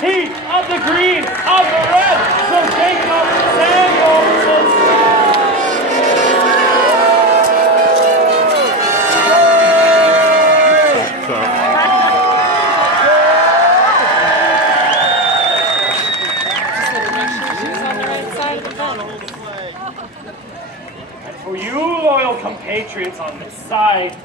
he of the green, of the red, Sir Jacob Samuelson. And for you loyal compatriots on this side,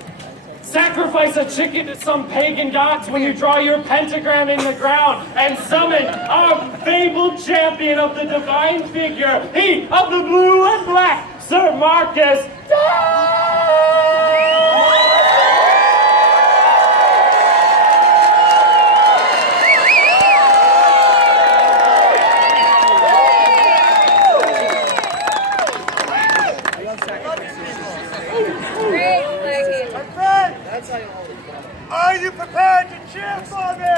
sacrifice a chicken to some pagan gods when you draw your pentagram in the ground and summon our fabled champion of the divine figure, he of the blue and black, Sir Marcus. Are you prepared to cheer for me?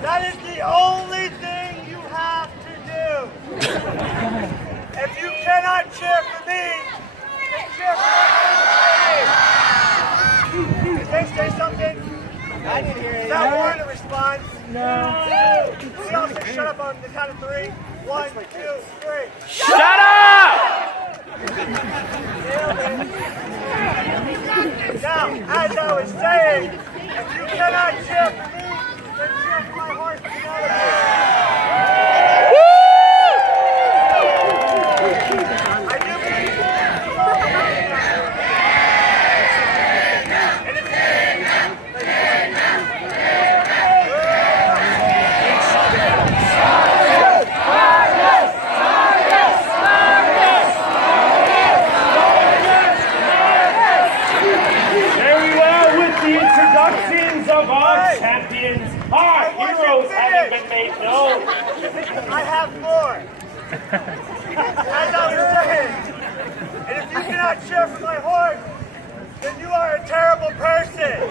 That is the only thing you have to do. If you cannot cheer for me, then cheer for me. Did they say something? I didn't hear it. Is that one a response? No. We all say shut up on the count of 3. 1, 2, 3. Shut up! Now, as I was saying, if you cannot cheer for me, then cheer for my horse Penelope. I do believe of our champions, our heroes having been made known. I have more. As I was saying, and if you cannot cheer for my horse, then you are a terrible person.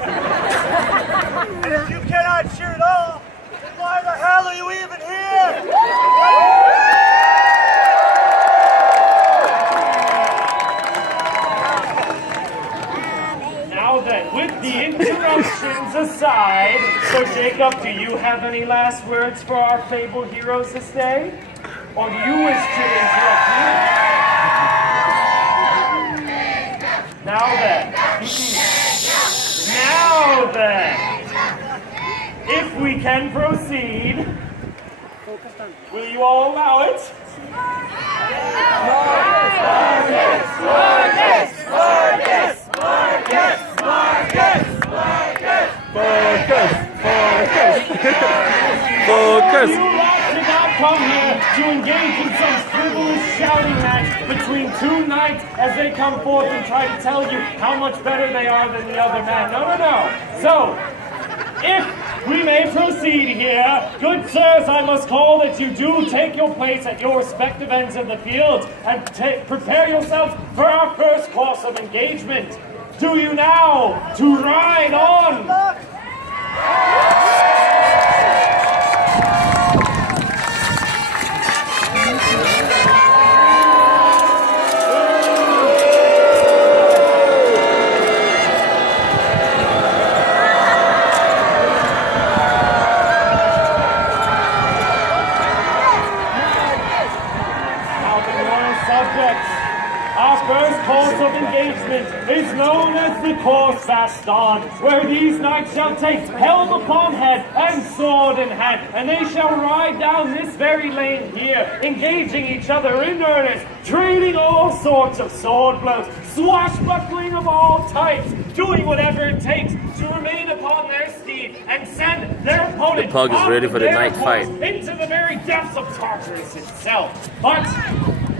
And if you cannot cheer at all, then why the hell are you even here? Now then, with the interruptions aside, so Jacob, do you have any last words for our fabled heroes this day? Or do you wish to interrupt me? Now then, if we can proceed, will you all allow it? Focus! You lot did not come here to engage in some frivolous shouting match between two knights as they come forth and try to tell you how much better they are than the other man. No. So, if we may proceed here, good sirs, I must call that you do take your place at your respective ends of the field and prepare yourselves for our first course of engagement. Do you now to ride on? Our first course of engagement is known as the course baston, where these knights shall take helm upon head and sword in hand, and they shall ride down this very lane here, engaging each other in earnest, trading all sorts of sword blows, swashbuckling of all types, doing whatever it takes to remain upon their steed and send their opponent The pug is ready for the night fight into the very depths of Tartarus itself. But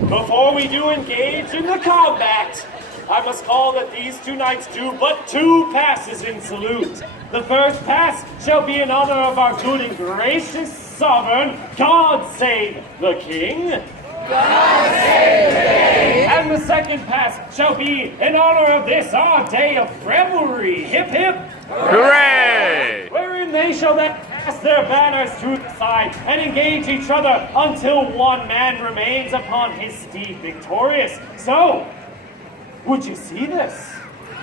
before we do engage in the combat, I must call that these two knights do but 2 passes in salute. The first pass shall be in honor of our good and gracious sovereign, God save the King. God save the King. And the second pass shall be in honor of this our day of revelry. Hip hip! Hooray! Wherein they shall then pass their banners to the side and engage each other until one man remains upon his steed victorious. So, would you see this?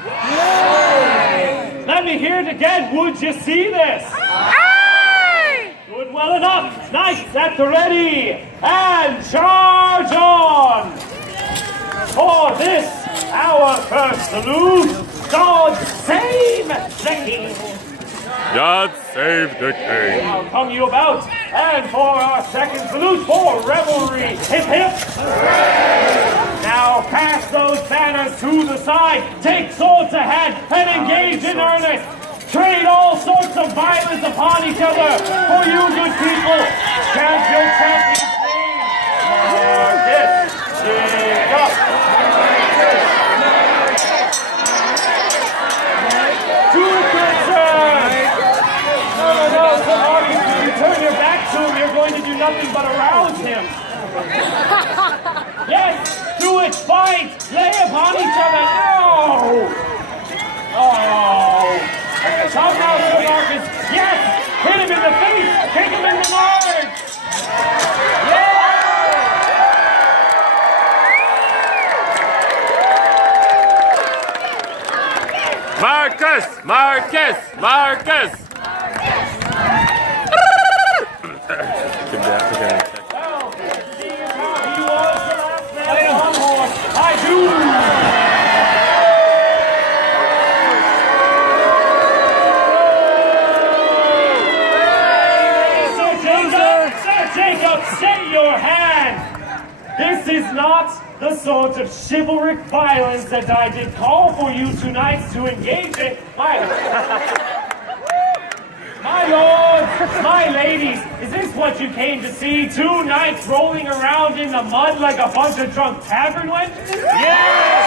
Yay! Let me hear it again. Would you see this? Good, well enough. Knights at the ready. And charge on. For this, our first salute, God save the King. God save the king. Now come you about, and for our second salute for revelry, hip hip. Now pass those banners to the side, take swords to hand, and engage in earnest. Trade all sorts of violence upon each other. For you good people, chant your champion's name. This is up. Turn your back to him, you're going to do nothing but arouse him. Yes, do it, fight, lay upon each other. No! Oh! Somehow, Sir Marcus, yes! Hit him in the face! Kick him in the marge! Marcus! Marcus! Marcus! Well, seeing as how he was the last man on horse, I do! Sir Jacob, stay your hand! This is not the sort of chivalric violence that I did call for you tonight to engage in. My lords, my ladies, is this what you came to see? 2 knights rolling around in the mud like a bunch of drunk tavern wenches? Yes!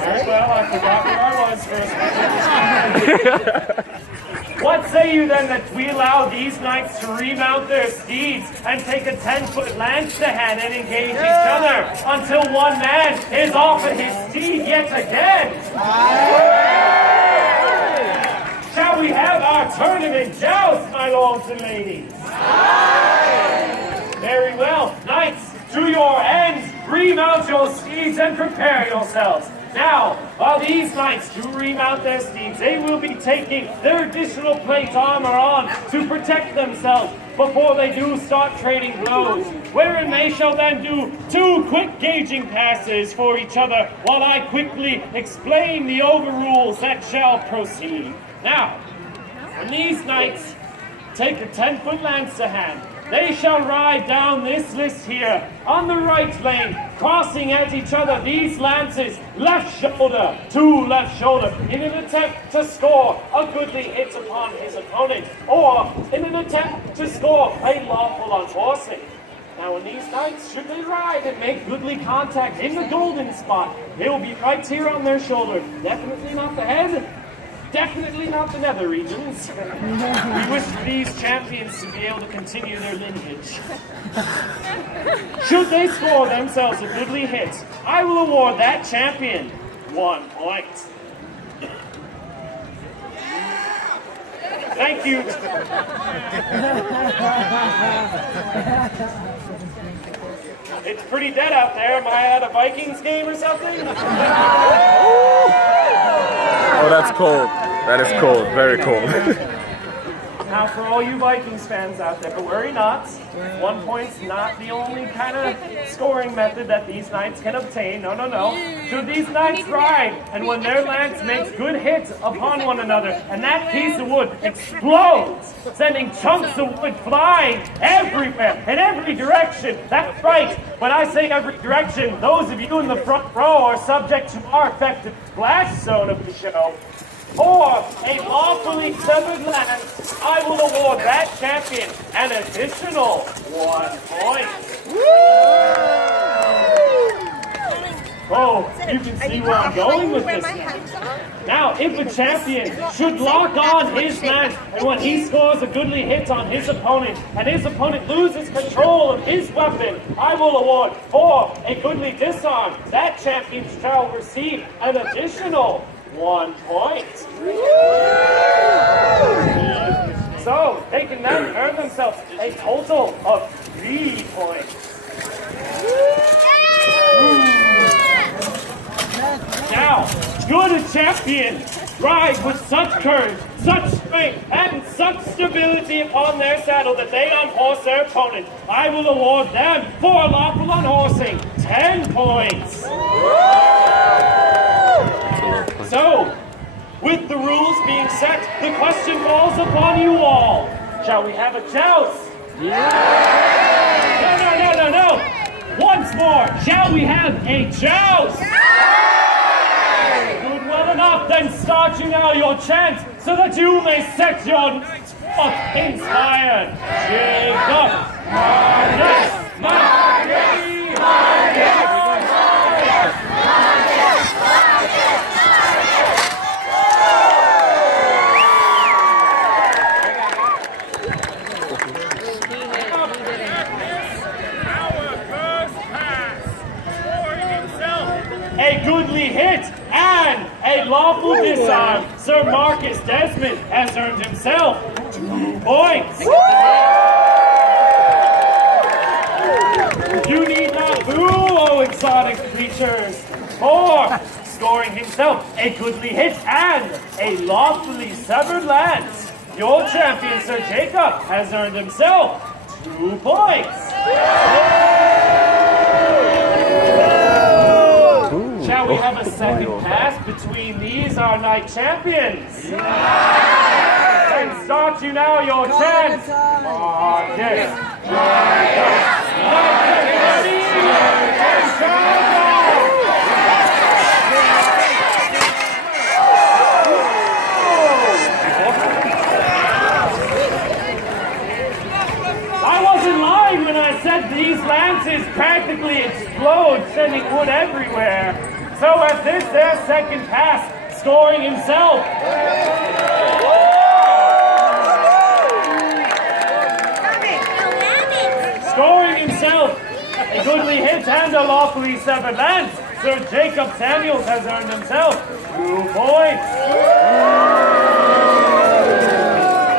Very well, I forgot where I was for a second. What say you then that we allow these knights to remount their steeds and take a 10-foot lance to hand and engage each other until one man is off of his steed yet again? Shall we have our tournament joust, my lords and ladies? Very well. Knights, to your ends, remount your steeds and prepare yourselves. Now, while these knights do remount their steeds, they will be taking their additional plate armor on to protect themselves before they do start trading blows, wherein they shall then do 2 quick gauging passes for each other while I quickly explain the overrules that shall proceed. Now, when these knights take a 10-foot lance to hand, they shall ride down this list here on the right lane, crossing at each other these lances, left shoulder to left shoulder, in an attempt to score a goodly hit upon his opponent, or in an attempt to score a lawful unhorsing. Now, when these knights, should they ride and make goodly contact in the golden spot, they will be right here on their shoulder. Definitely not the head. Definitely not the nether regions. We wish for these champions to be able to continue their lineage. Should they score themselves a goodly hit, I will award that champion 1 point. Thank you. It's pretty dead out there. Am I at a Vikings game or something? Oh, that's cold. That is cold. Very cold. Now, for all you Vikings fans out there, but worry not. 1 point's not the only kind of scoring method that these knights can obtain. No, no, no. Should these knights ride, and when their lance makes good hits upon one another, and that piece of wood explodes, sending chunks of wood flying everywhere, in every direction. That's right. When I say every direction, those of you in the front row are subject to our effective splash zone of the show. Or a lawfully severed lance, I will award that champion an additional 1 point. Oh, you can see where I'm going with this now. If a champion should lock on his lance, and when he scores a goodly hit on his opponent, and his opponent loses control of his weapon, I will award for a goodly disarm. That champion shall receive an additional 1 point. So they can then earn themselves a total of 3 points. Now, Should a champion ride with such courage, such strength, and such stability upon their saddle that they unhorse their opponent, I will award them for lawful unhorsing 10 points. So, with the rules being set, the question falls upon you all. Shall we have a joust? No. Once more, shall we have a joust? Good, well enough, then start you now your chant, so that you may set your knights inspired. Jacob, Marcus, a goodly hit and a lawful disarm. Sir Marcus Desmond has earned himself 2 points. You need not boo, oh exotic creatures. For scoring himself a goodly hit and a lawfully severed lance, your champion Sir Jacob has earned himself 2 points. Shall we have a second pass between these, our knight champions? And start you now your chance. Marcus, I wasn't lying when I said these lances practically explode, sending wood everywhere. So at this, their second pass, scoring himself. Scoring himself a goodly hit and a lawfully severed lance, Sir Jacob Samuels has earned himself 2 points.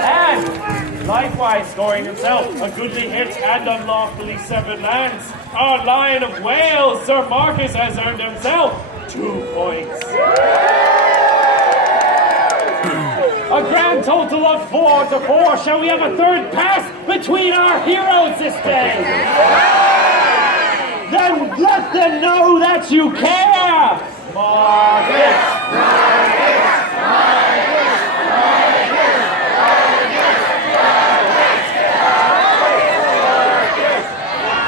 And likewise scoring himself a goodly hit and unlawfully severed lance, our Lion of Wales, Sir Marcus, has earned himself 2 points. A grand total of 4-4. Shall we have a third pass between our heroes this day? Then let them know that you care! Marcus!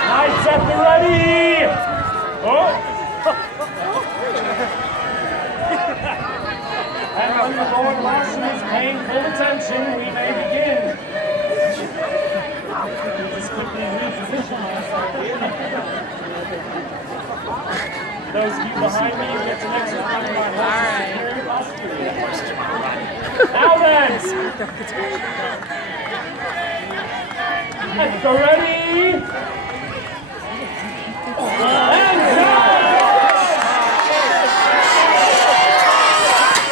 Knights at the ready! Oh! And when the Lord Marshal is paying full attention, we may begin. Just quickly reposition myself. Those of you behind me, you get to next time my horse is very posture. Now then! At the ready!